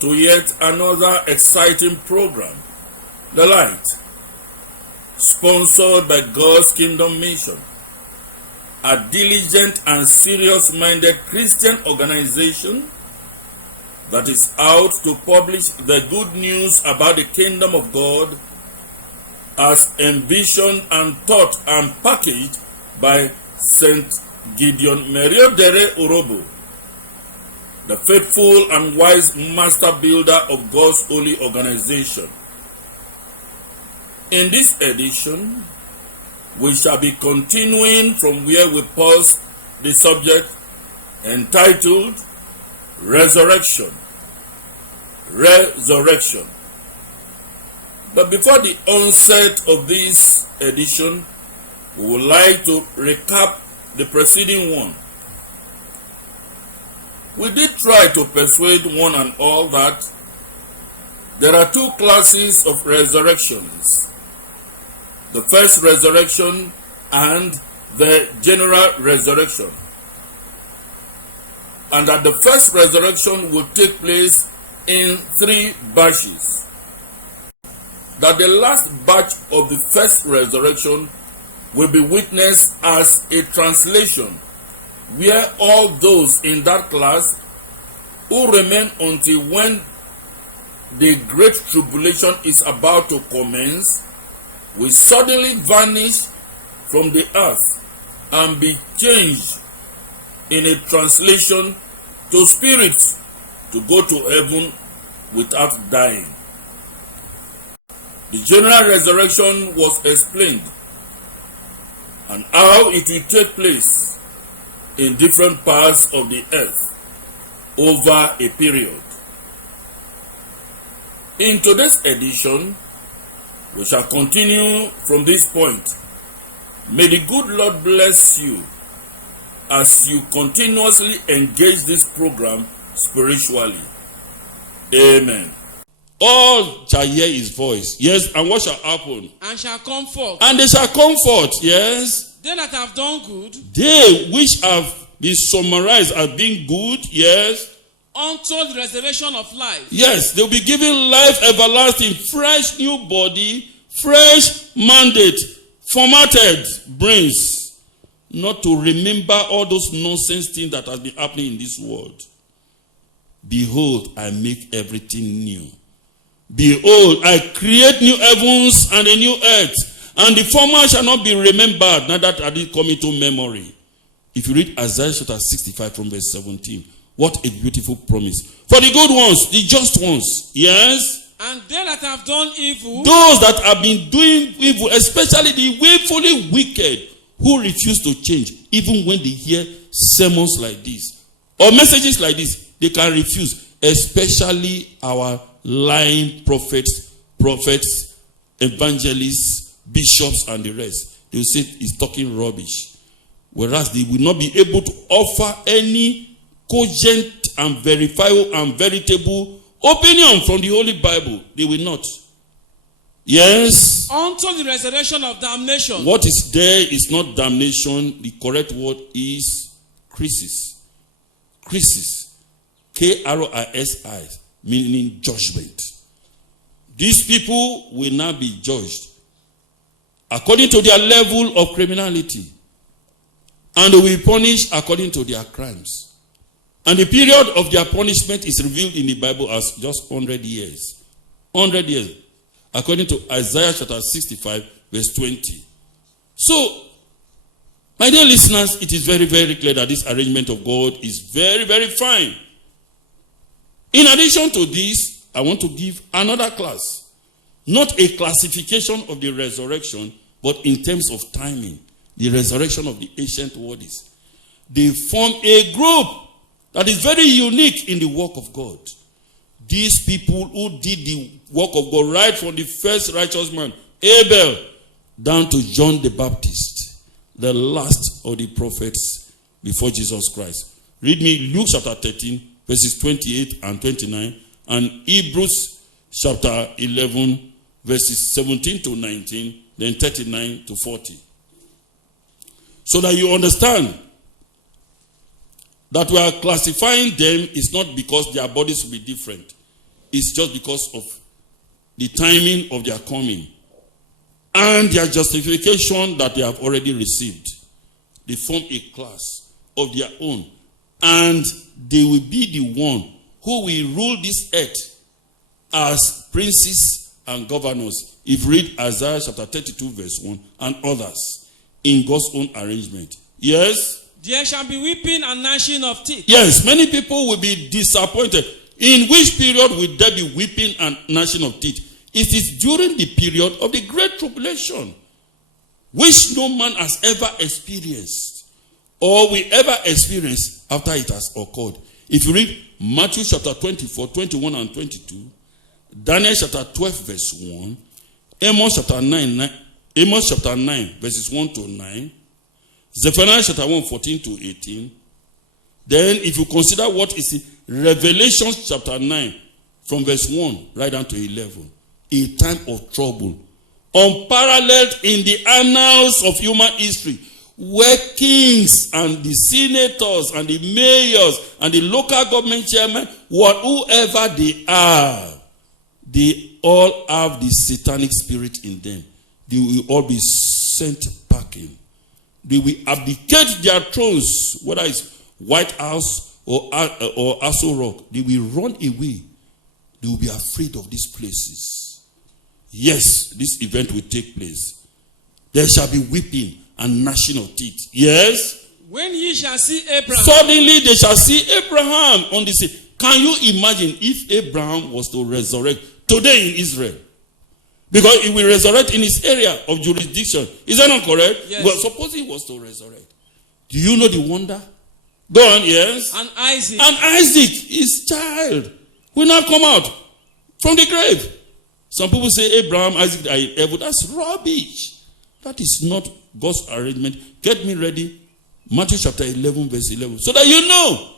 to yet another exciting program, The Light, sponsored by God's Kingdom Mission, a diligent and serious-minded Christian organization that is out to publish the good news about the kingdom of God as envisioned and taught and packaged by St. Gideon Meriodere Urobo, the faithful and wise master builder of God's holy organization. In this edition, we shall be continuing from where we paused the subject entitled Resurrection. Resurrection. But before the onset of this edition, we would like to recap the preceding one. We did try to persuade one and all that there are two classes of resurrections: the first resurrection and the general resurrection. And that the first resurrection will take place in 3 batches. That the last batch of the first resurrection will be witnessed as a translation, where all those in that class who remain until when the great tribulation is about to commence will suddenly vanish from the earth and be changed in a translation to spirits to go to heaven without dying. The general resurrection was explained and how it will take place in different parts of the earth over a period. In today's edition, we shall continue from this point. May the good Lord bless you as you continuously engage this program spiritually. Amen. All shall hear his voice. Yes, and what shall happen? And shall come forth. And they shall come forth. Yes. They that have done good. They which have been summarized as being good. Yes. Unto the resurrection of life. Yes, they'll be given life everlasting, fresh new body, fresh mandate, formatted brains. Not to remember all those nonsense things that has been happening in this world. Behold, I make everything new. Behold, I create new heavens and a new earth, and the former shall not be remembered, neither shall it come into memory. If you read Isaiah chapter 65 from verse 17, what a beautiful promise. For the good ones, the just ones, yes? And they that have done evil, those that have been doing evil, especially the willfully wicked, who refuse to change, even when they hear sermons like this or messages like this, they can refuse, especially our lying prophets, evangelists, bishops, and the rest. They will say he's talking rubbish, whereas they will not be able to offer any cogent and verifiable and veritable opinion from the Holy Bible. They will not. Yes. Unto the resurrection of damnation. What is there is not damnation. The correct word is crisis. Crisis. K-R-I-S-I, meaning judgment. These people will now be judged according to their level of criminality, and they will be punished according to their crimes. And the period of their punishment is revealed in the Bible as just 100 years. 100 years. According to Isaiah chapter 65, verse 20. So, my dear listeners, it is very, very clear that this arrangement of God is very, very fine. In addition to this, I want to give another class. Not a classification of the resurrection, but in terms of timing. The resurrection of the ancient worlds. They form a group that is very unique in the work of God. These people who did the work of God right from the first righteous man, Abel, down to John the Baptist, the last of the prophets before Jesus Christ. Read me Luke chapter 13, verses 28 and 29, and Hebrews chapter 11, verses 17 to 19, then 39 to 40. So that you understand that we are classifying them is not because their bodies will be different. is just because of the timing of their coming and their justification that they have already received. They form a class of their own, and they will be the one who will rule this earth as princes and governors. If you read Isaiah chapter 32 verse 1 and others in God's own arrangement. Yes? There shall be weeping and gnashing of teeth. Yes, many people will be disappointed. In which period will there be weeping and gnashing of teeth? It is during the period of the great tribulation, which no man has ever experienced or will ever experience after it has occurred. If you read Matthew chapter 24, 21 and 22, Daniel chapter 12 verse 1, Amos chapter 9 verses 1 to 9, Zephaniah chapter 1, 14 to 18. Then if you consider what is in Revelation chapter 9 from verse 1 right down to 11, a time of trouble, unparalleled in the annals of human history, where kings and the senators and the mayors and the local government chairmen, whoever they are, they all have the satanic spirit in them. They will all be sent packing. They will abdicate their thrones, whether it's White House or Aso Rock. They will run away. They will be afraid of these places. Yes, this event will take place. There shall be weeping and gnashing of teeth. Yes? When ye shall see Abraham. Suddenly they shall see Abraham on the sea. Can you imagine if Abraham was to resurrect today in Israel? Because he will resurrect in his area of jurisdiction. Is that not correct? Yes. Well, suppose he was to resurrect. Do you know the wonder? Go on, yes? And Isaac. And Isaac, his child, will now come out from the grave. Some people say Abraham, Isaac are in heaven. That's rubbish. That is not God's arrangement. Get me ready. Matthew chapter 11 verse 11. So that you know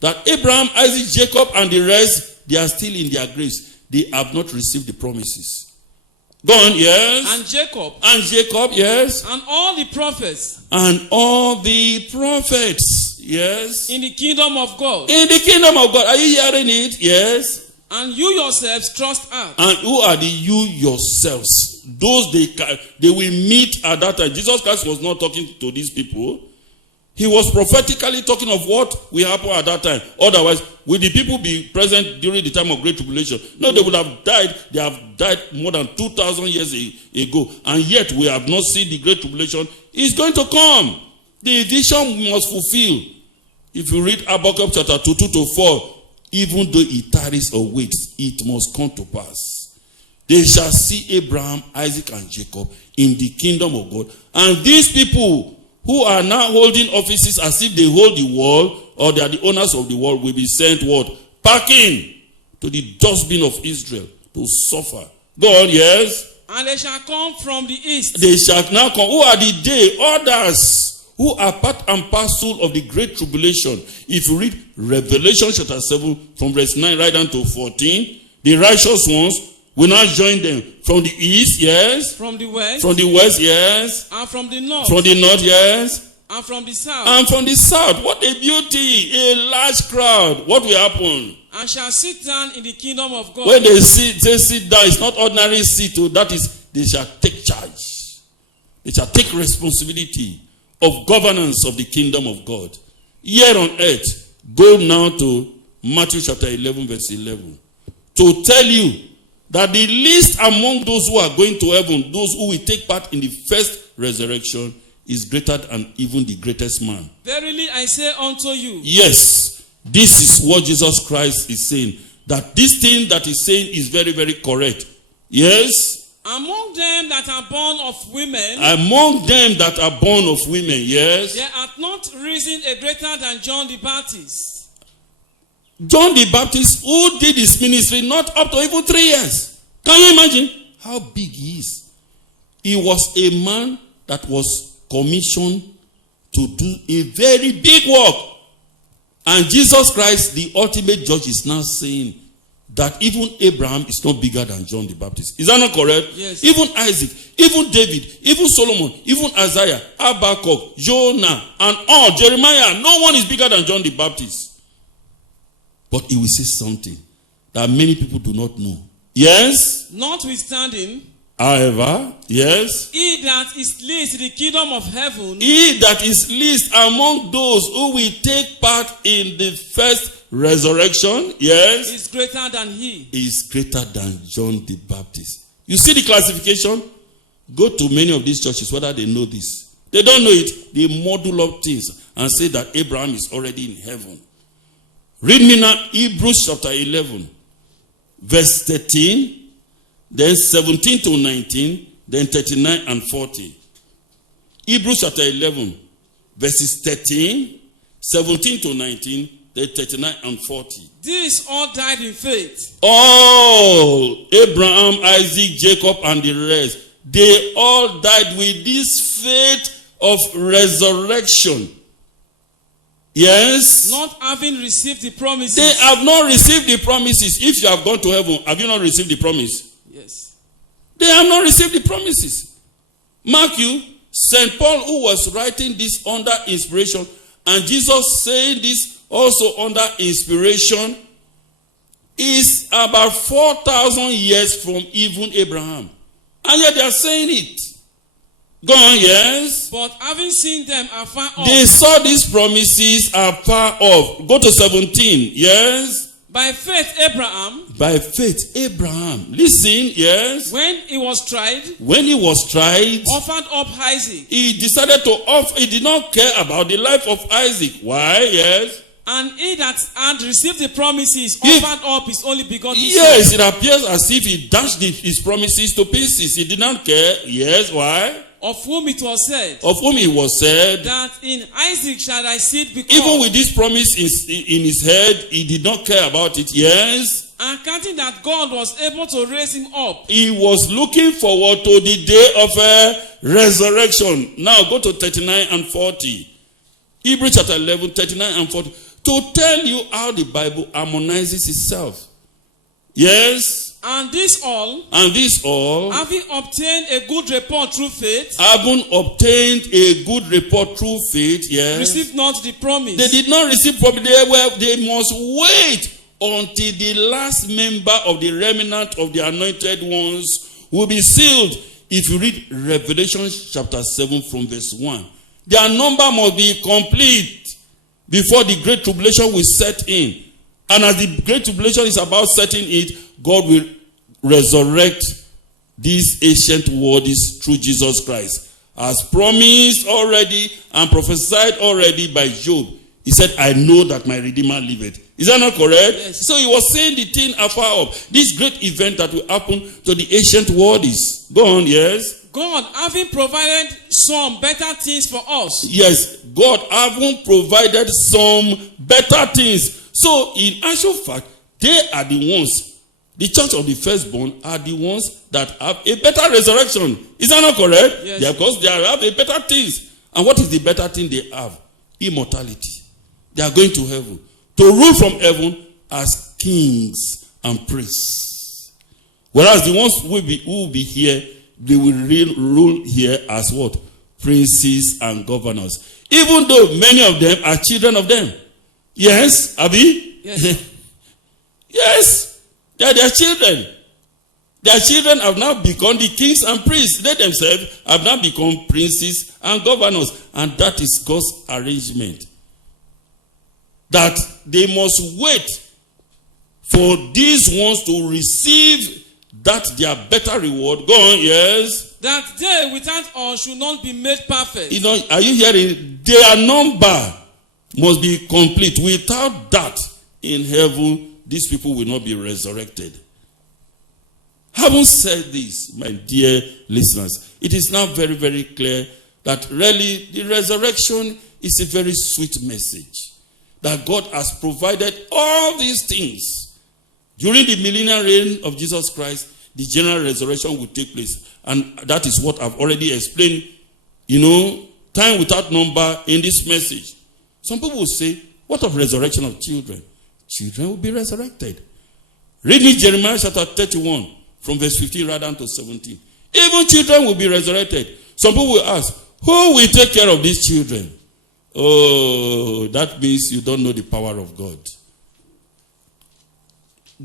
that Abraham, Isaac, Jacob and the rest, they are still in their graves. They have not received the promises. Go on, yes. And Jacob. And Jacob, yes. And all the prophets. And all the prophets, yes. In the kingdom of God. In the kingdom of God. Are you hearing it? Yes. And you yourselves thrust out. And who are the you yourselves? Those they will meet at that time. Jesus Christ was not talking to these people. He was prophetically talking of what will happen at that time. Otherwise, will the people be present during the time of great tribulation? No, they would have died. They have died more than 2,000 years ago. And yet we have not seen the great tribulation. It's going to come. The vision must fulfill. If you read Habakkuk chapter 2, 2 to 4, even though it tarries or waits, it must come to pass. They shall see Abraham, Isaac, and Jacob in the kingdom of God. And these people who are now holding offices as if they hold the world or they are the owners of the world will be sent what? Packing to the dustbin of Israel to suffer. Go on, yes? And they shall come from the east. They shall now come. Who are the they? Others who are part and parcel of the great tribulation. If you read Revelation chapter 7 from verse 9 right down to 14, the righteous ones will not join them from the east, yes. From the west. From the west, yes. And from the north. From the north, yes. And from the south. And from the south. What a beauty. A large crowd. What will happen? And shall sit down in the kingdom of God. When they sit down, it's not ordinary seat. That is, they shall take charge. They shall take responsibility of governance of the kingdom of God. Here on earth, go now to Matthew chapter 11 verse 11. To tell you that the least among those who are going to heaven, those who will take part in the first resurrection, is greater than even the greatest man. Verily I say unto you. Yes, this is what Jesus Christ is saying. That this thing that he's saying is very, very correct. Yes. Among them that are born of women. Among them that are born of women, yes. There hath not risen a greater than John the Baptist. John the Baptist, who did his ministry not up to even 3 years. Can you imagine how big he is? He was a man that was commissioned to do a very big work. And Jesus Christ, the ultimate judge, is now saying that even Abraham is not bigger than John the Baptist. Is that not correct? Yes. Even Isaac, even David, even Solomon, even Isaiah, Habakkuk, Jonah, and all, Jeremiah, no one is bigger than John the Baptist. But he will say something. that many people do not know. Yes? Notwithstanding, However, yes? he that is least in the kingdom of heaven He that is least among those who will take part in the first resurrection, yes, is greater than he. is greater than John the Baptist. You see the classification? Go to many of these churches, whether they know this. They don't know it. They model up things and say that Abraham is already in heaven. Read me now Hebrews chapter 11, verse 13, then 17 to 19, then 39 and 40. Hebrews chapter 11, verses 13, 17 to 19, then 39 and 40. These all died in faith, All, Abraham, Isaac, Jacob, and the rest, they all died with this faith of resurrection. Yes? not having received the promises. They have not received the promises. If you have gone to heaven, have you not received the promise? Yes. They have not received the promises. Mark you, St. Paul, who was writing this under inspiration, and Jesus saying this also under inspiration, is about 4,000 years from even Abraham. And yet they are saying it. Go on, yes? But having seen them afar off, They saw these promises afar off. Go to 17, yes? by faith Abraham, By faith, Abraham. Listen, yes? when he was tried, When he was tried, offered up Isaac. he decided to offer. He did not care about the life of Isaac. Why? Yes? And he that had received the promises If- offered up his only begotten son, Yes, it appears as if he dashed his promises to pieces. He did not care. Yes, why? of whom it was said, Of whom it was said, that in Isaac shall thy seed be even called. with this promise in his head, he did not care about it. Yes? And counting that God was able to raise him up, He was looking forward to the day of resurrection. Now go to 39 and 40. Hebrews chapter 11, 39 and 40. To tell you how the Bible harmonizes itself. Yes? and this all, And this all, having obtained a good report through faith, having obtained a good report through faith, yes, received not the promise. they did not receive promise. They must wait until the last member of the remnant of the anointed ones will be sealed. If you read Revelation chapter 7 from verse 1, their number must be complete before the great tribulation will set in. And as the great tribulation is about setting it, God will resurrect these ancient words through Jesus Christ. As promised already and prophesied already by Job. He said, I know that my Redeemer liveth. Is that not correct? Yes. So he was saying the thing afar off. This great event that will happen to the ancient words. Go on, yes? God, having provided some better things for us, Yes, God having provided some better things. So in actual fact, they are the ones, the church of the firstborn are the ones that have a better resurrection. Is that not correct? Yes. Yeah, because they have a better things. And what is the better thing they have? Immortality. They are going to heaven. To rule from heaven as kings and priests. Whereas the ones who will be here, they will rule here as what? Princes and governors. Even though many of them are children of them. Yes, Abi? Yes. Yes, they are their children. Their children have now become the kings and priests. They themselves have now become princes and governors. And that is God's arrangement. That they must wait for these ones to receive that their better reward. Go on, yes. that they without us should not be made perfect. You know, are you hearing? Their number must be complete. Without that, in heaven, these people will not be resurrected. Having said this, my dear listeners, it is now very, very clear that really the resurrection is a very sweet message. That God has provided all these things. During the millennial reign of Jesus Christ, the general resurrection will take place. And that is what I've already explained, time without number in this message. Some people will say, what of resurrection of children? Children will be resurrected. Read me Jeremiah chapter 31 from verse 15 right down to 17. Even children will be resurrected. Some people will ask, who will take care of these children? Oh, that means you don't know the power of God.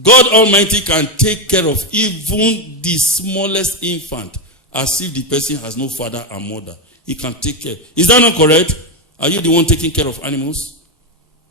God Almighty can take care of even the smallest infant as if the person has no father and mother. He can take care. Is that not correct? Are you the one taking care of animals?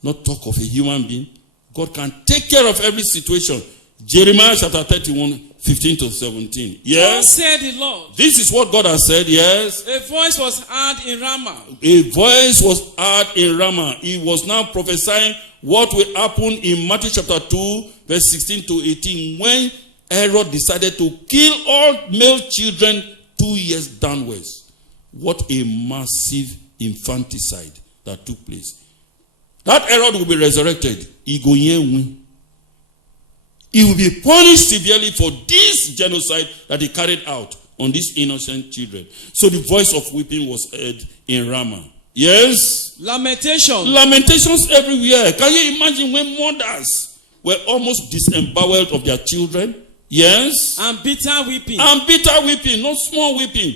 Not talk of a human being. God can take care of every situation. Jeremiah chapter 31, 15 to 17. Yes. Thus said the Lord. This is what God has said. Yes. A voice was heard in Ramah. A voice was heard in Ramah. He was now prophesying what will happen in Matthew chapter 2, verse 16 to 18, when Herod decided to kill all male children 2 years downwards. What a massive infanticide that took place. That Herod will be resurrected. He will be punished severely for this genocide that he carried out on these innocent children. So the voice of weeping was heard in Ramah. Yes? Lamentations everywhere. Can you imagine when mothers were almost disemboweled of their children? Yes? And bitter weeping. Not small weeping.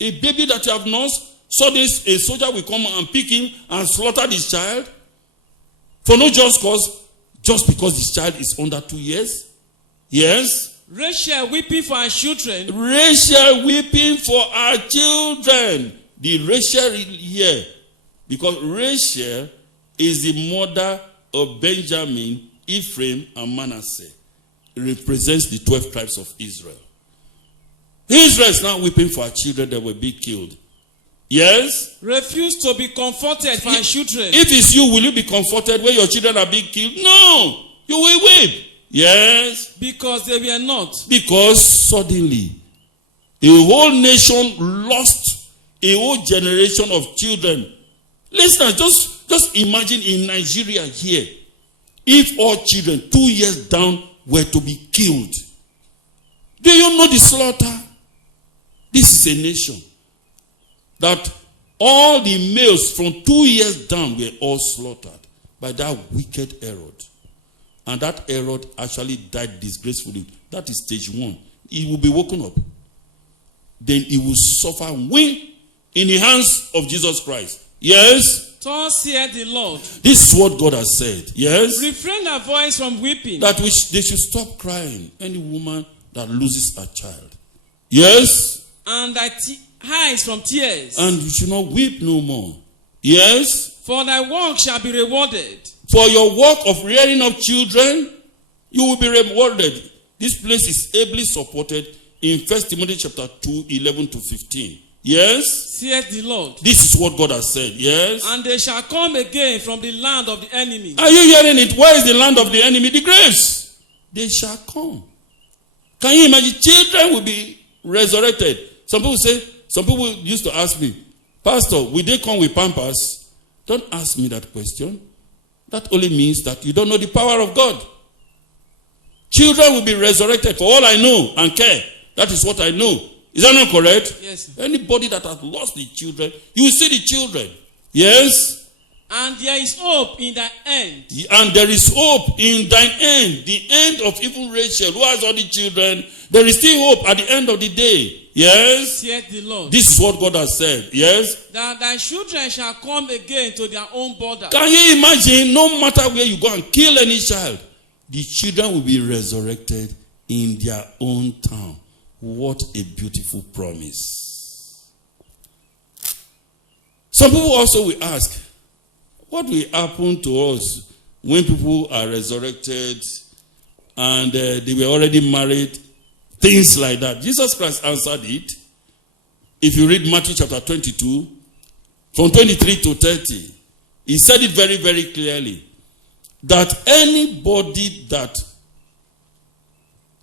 A baby that you have nursed, suddenly a soldier will come and pick him and slaughter this child for no just cause, just because this child is under 2 years. Yes? Rachel weeping for her children. Rachel weeping for her children. The Rachel here, because Rachel is the mother of Benjamin, Ephraim, and Manasseh. It represents the 12 tribes of Israel. Israel is now weeping for her children that will be killed. Yes? Refuse to be comforted for her children. If it's you, will you be comforted when your children are being killed? No! You will weep. Yes? Because they were not. Because suddenly, a whole nation lost a whole generation of children. Listen, just imagine in Nigeria here, if all children 2 years down were to be killed. Do you know the slaughter? This is a nation that all the males from 2 years down were all slaughtered by that wicked Herod. And that Herod actually died disgracefully. That is stage 1. He will be woken up. Then he will suffer in the hands of Jesus Christ. Yes? Thus said the Lord. This is what God has said. Yes? Refrain her voice from weeping. That which they should stop crying. Any woman that loses a child. Yes? And thy eyes from tears. And you should not weep no more. Yes? For thy work shall be rewarded. For your work of rearing up children, you will be rewarded. This place is ably supported in 1 Timothy chapter 2, 11 to 15. Yes? Saith the Lord. This is what God has said. Yes? And they shall come again from the land of the enemy. Are you hearing it? Where is the land of the enemy? The graves. They shall come. Can you imagine? Children will be resurrected. Some people used to ask me, Pastor, will they come with pampers? Don't ask me that question. That only means that you don't know the power of God. Children will be resurrected for all I know and care. That is what I know. Is that not correct? Yes. Anybody that has lost the children, you will see the children. Yes? And there is hope in thy end. And there is hope in thine end. The end of even Rachel, who has all the children, there is still hope at the end of the day. Yes? Saith the Lord. This is what God has said. Yes? That thy children shall come again to their own border. Can you imagine? No matter where you go and kill any child, the children will be resurrected in their own town. What a beautiful promise. Some people also will ask, what will happen to us when people are resurrected and they were already married? Things like that. Jesus Christ answered it. If you read Matthew chapter 22, from 23 to 30, he said it very, very clearly that anybody that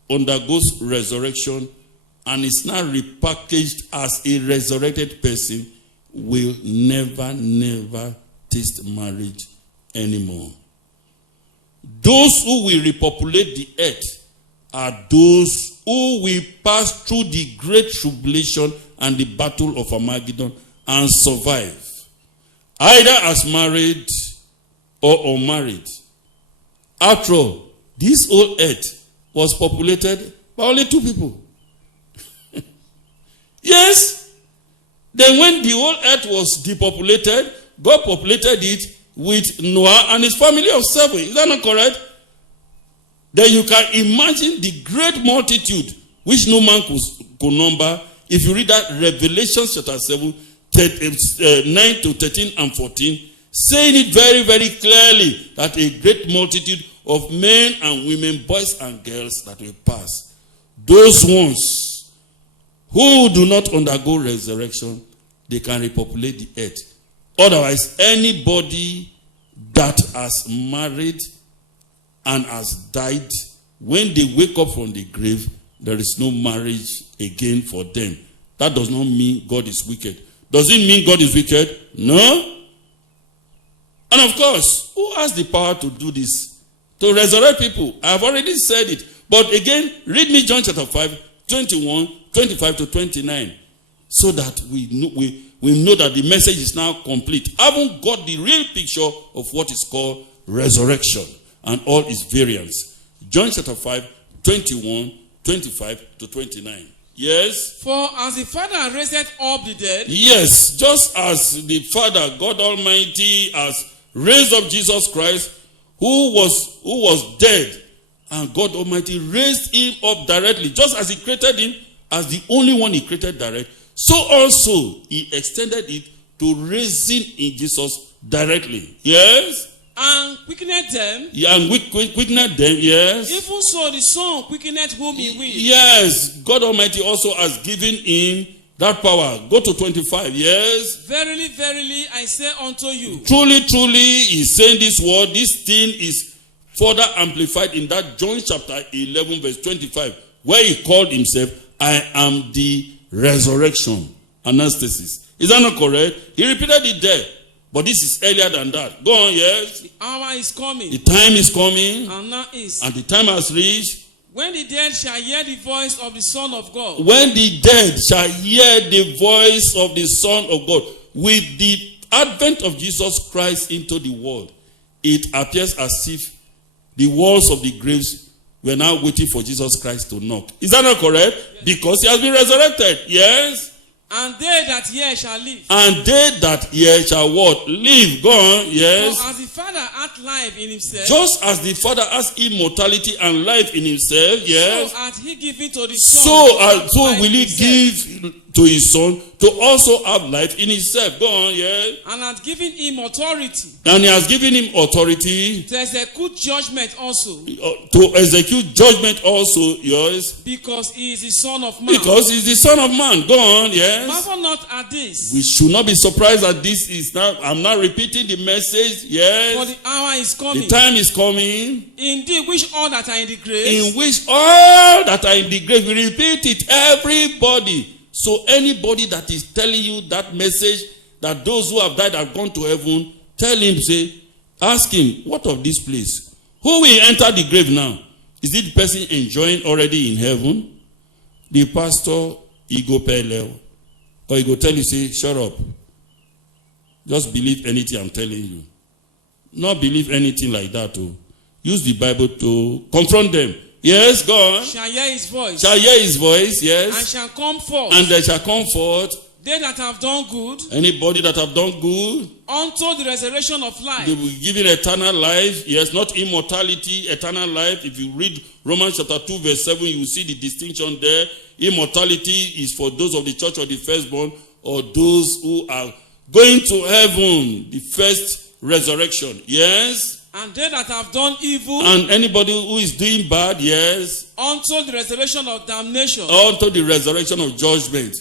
undergoes resurrection and is now repackaged as a resurrected person will never taste marriage anymore. Those who will repopulate the earth are those who will pass through the great tribulation and the battle of Armageddon and survive, either as married or unmarried. After all, this whole earth was populated by only 2 people. Yes. Then when the whole earth was depopulated, God populated it with Noah and his family of 7. Is that not correct? then you can imagine the great multitude which no man could number. If you read that Revelation chapter 7, 9 to 13 and 14, saying it very, very clearly that a great multitude of men and women, boys and girls that will pass. Those ones who do not undergo resurrection, they can repopulate the earth. Otherwise, anybody that has married and has died, when they wake up from the grave, there is no marriage again for them. That does not mean God is wicked. Does it mean God is wicked? No. And of course, who has the power to do this? To resurrect people. I've already said it. But again, read me John chapter 5, 21, 25 to 29. So that we know that the message is now complete. Haven't got the real picture of what is called resurrection and all its variants. John chapter 5, 21, 25 to 29. Yes? For as the Father raised up the dead. Yes, just as the Father, God Almighty, has raised up Jesus Christ, who was dead, and God Almighty raised him up directly, just as he created him as the only one he created direct. So also he extended it to raising in Jesus directly. Yes? And quickened them. Yeah, and quickened them, yes. Even so the Son quickened whom he will. Yes, God Almighty also has given him that power. Go to 25, yes. Verily, verily, I say unto you. Truly, truly, he's saying this word. This thing is further amplified in that John chapter 11, verse 25, where he called himself, I am the resurrection. Anastasis. Is that not correct? He repeated it there. But this is earlier than that. Go on, yes. The hour is coming. The time is coming. And now is. And the time has reached. When the dead shall hear the voice of the Son of God. When the dead shall hear the voice of the Son of God. With the advent of Jesus Christ into the world, it appears as if the walls of the graves were now waiting for Jesus Christ to knock. Is that not correct? Yes. Because he has been resurrected. Yes. And they that hear shall live. And they that hear shall what? Live. Go on. Yes. For as the Father hath life in himself. Just as the Father has immortality and life in himself. Yes. So hath he given to the Son. So will he give to his Son to also have life in himself. Go on. Yes. And hath given him authority. And he has given him authority. To execute judgment also. To execute judgment also. Yes. Because he is the Son of Man. Because he is the Son of Man. Go on. Yes. Marvel not at this. We should not be surprised that this is now. I'm not repeating the message. Yes. For the hour is coming. The time is coming. Indeed, which all that are in the grave. In which all that are in the grave. We repeat it. Everybody. So anybody that is telling you that message, that those who have died have gone to heaven, tell him, say, ask him, what of this place? Who will enter the grave now? Is it the person enjoying already in heaven? The pastor, he go pale. Or he go tell you, say, shut up. Just believe anything I'm telling you. Not believe anything like that. Oh. Use the Bible to confront them. Yes, go on. Shall hear his voice. Shall hear his voice, yes. And shall come forth. And they shall come forth. They that have done good. Anybody that have done good. Unto the resurrection of life. They will give it eternal life. Yes, not immortality, eternal life. If you read Romans chapter 2 verse 7, you will see the distinction there. Immortality is for those of the church of the firstborn or those who are going to heaven, the first resurrection. Yes. And they that have done evil. And anybody who is doing bad, yes. Unto the resurrection of damnation. Unto the resurrection of judgment.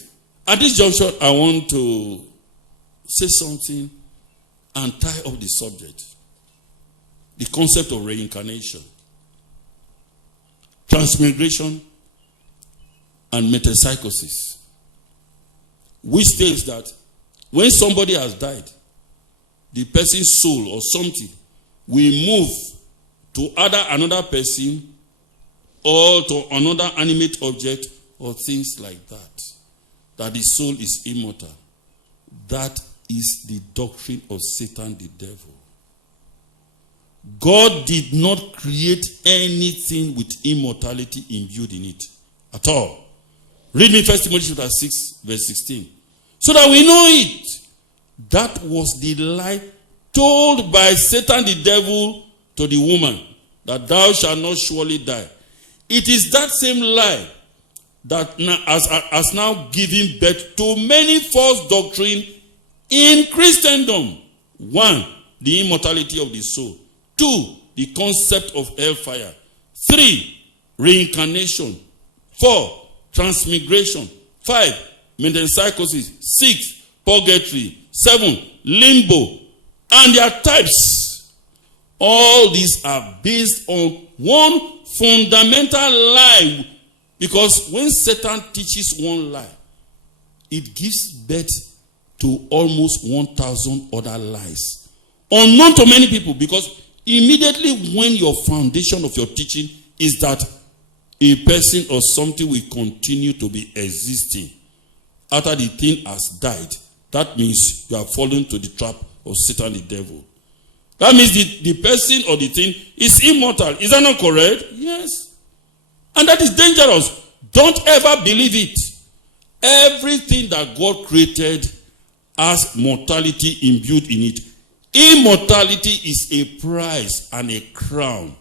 At this juncture, I want to say something and tie up the subject. The concept of reincarnation, transmigration, and metempsychosis. Which states that when somebody has died, the person's soul or something will move to either another person or to another animate object or things like that. That the soul is immortal. That is the doctrine of Satan the devil. God did not create anything with immortality imbued in it at all. Read me 1 Timothy chapter 6 verse 16. So that we know it. That was the lie told by Satan the devil to the woman. that thou shalt not surely die. It is that same lie that has now given birth to many false doctrine in Christendom. 1, the immortality of the soul. 2, the concept of hellfire. 3, reincarnation. 4, transmigration. 5, metempsychosis. 6, purgatory. 7, limbo. And their types. All these are based on one fundamental lie. Because when Satan teaches one lie, it gives birth to almost 1,000 other lies. Unknown to many people, because immediately when your foundation of your teaching is that a person or something will continue to be existing after the thing has died, that means you are fallen to the trap of Satan the devil. That means the person or the thing is immortal. Is that not correct? Yes. And that is dangerous. Don't ever believe it. Everything that God created has mortality imbued in it. Immortality is a prize and a crown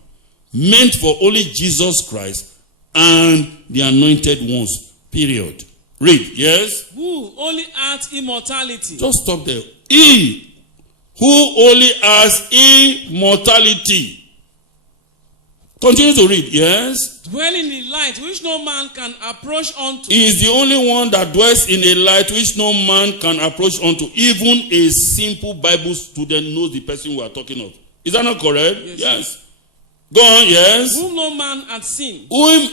meant for only Jesus Christ and the anointed ones. Period. Read. Yes? Who only has immortality. Just stop there. He who only has immortality. Continue to read. Yes? Dwelling in light which no man can approach unto. He is the only one that dwells in a light which no man can approach unto. Even a simple Bible student knows the person we are talking of. Is that not correct? Yes. Go on. Yes. Whom no man hath seen. Whom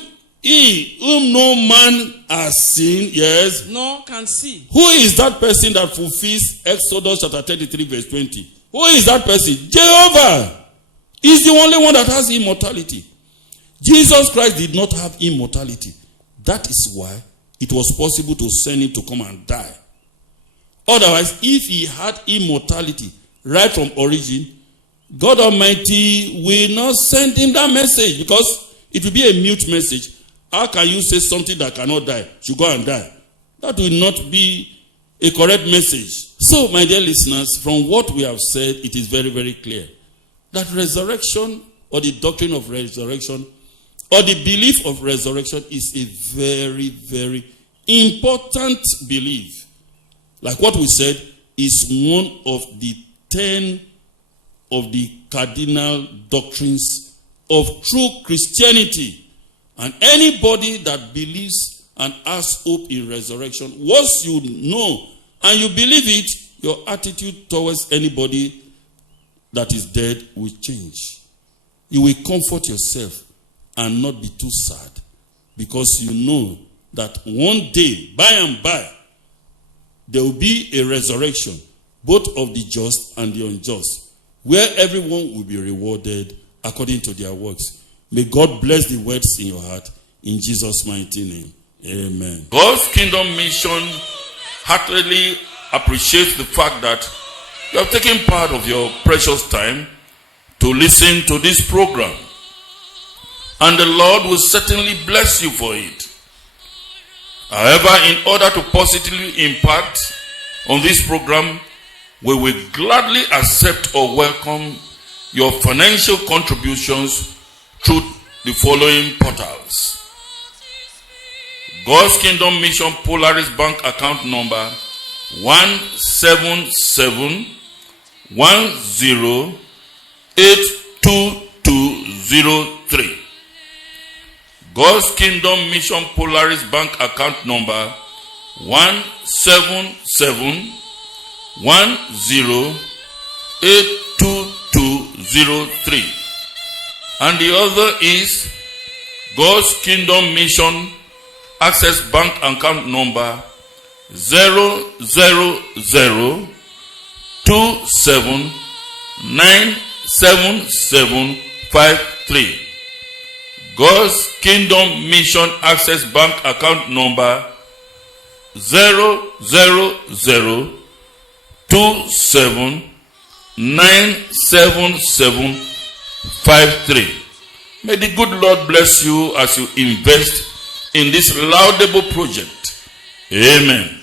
no man has seen, yes, nor can see. Who is that person that fulfills Exodus chapter 33 verse 20? Who is that person? Jehovah is the only one that has immortality. Jesus Christ did not have immortality. That is why it was possible to send him to come and die. Otherwise, if he had immortality right from origin, God Almighty will not send him that message, because it will be a mute message. How can you say something that cannot die should go and die? That will not be a correct message. So, my dear listeners, from what we have said, it is very, very clear that resurrection, or the doctrine of resurrection, or the belief of resurrection, is a very, very important belief. Like what we said, is one of the 10 of the cardinal doctrines of true Christianity. And anybody that believes and has hope in resurrection, once you know and you believe it, your attitude towards anybody that is dead will change. You will comfort yourself and not be too sad, because you know that one day, by and by, there will be a resurrection, both of the just and the unjust, where everyone will be rewarded according to their works. May God bless the words in your heart. In Jesus' mighty name. Amen. God's Kingdom Mission heartily appreciates the fact that you have taken part of your precious time to listen to this program. And the Lord will certainly bless you for it. However, in order to positively impact on this program, we will gladly accept or welcome your financial contributions through the following portals. God's Kingdom Mission Polaris Bank account number 17710822203. God's Kingdom Mission Polaris Bank account number 17710822203. And the other is God's Kingdom Mission Access Bank account number 00027977753. God's Kingdom Mission Access Bank account number 00027977753. May the good Lord bless you as you invest in this laudable project. Amen.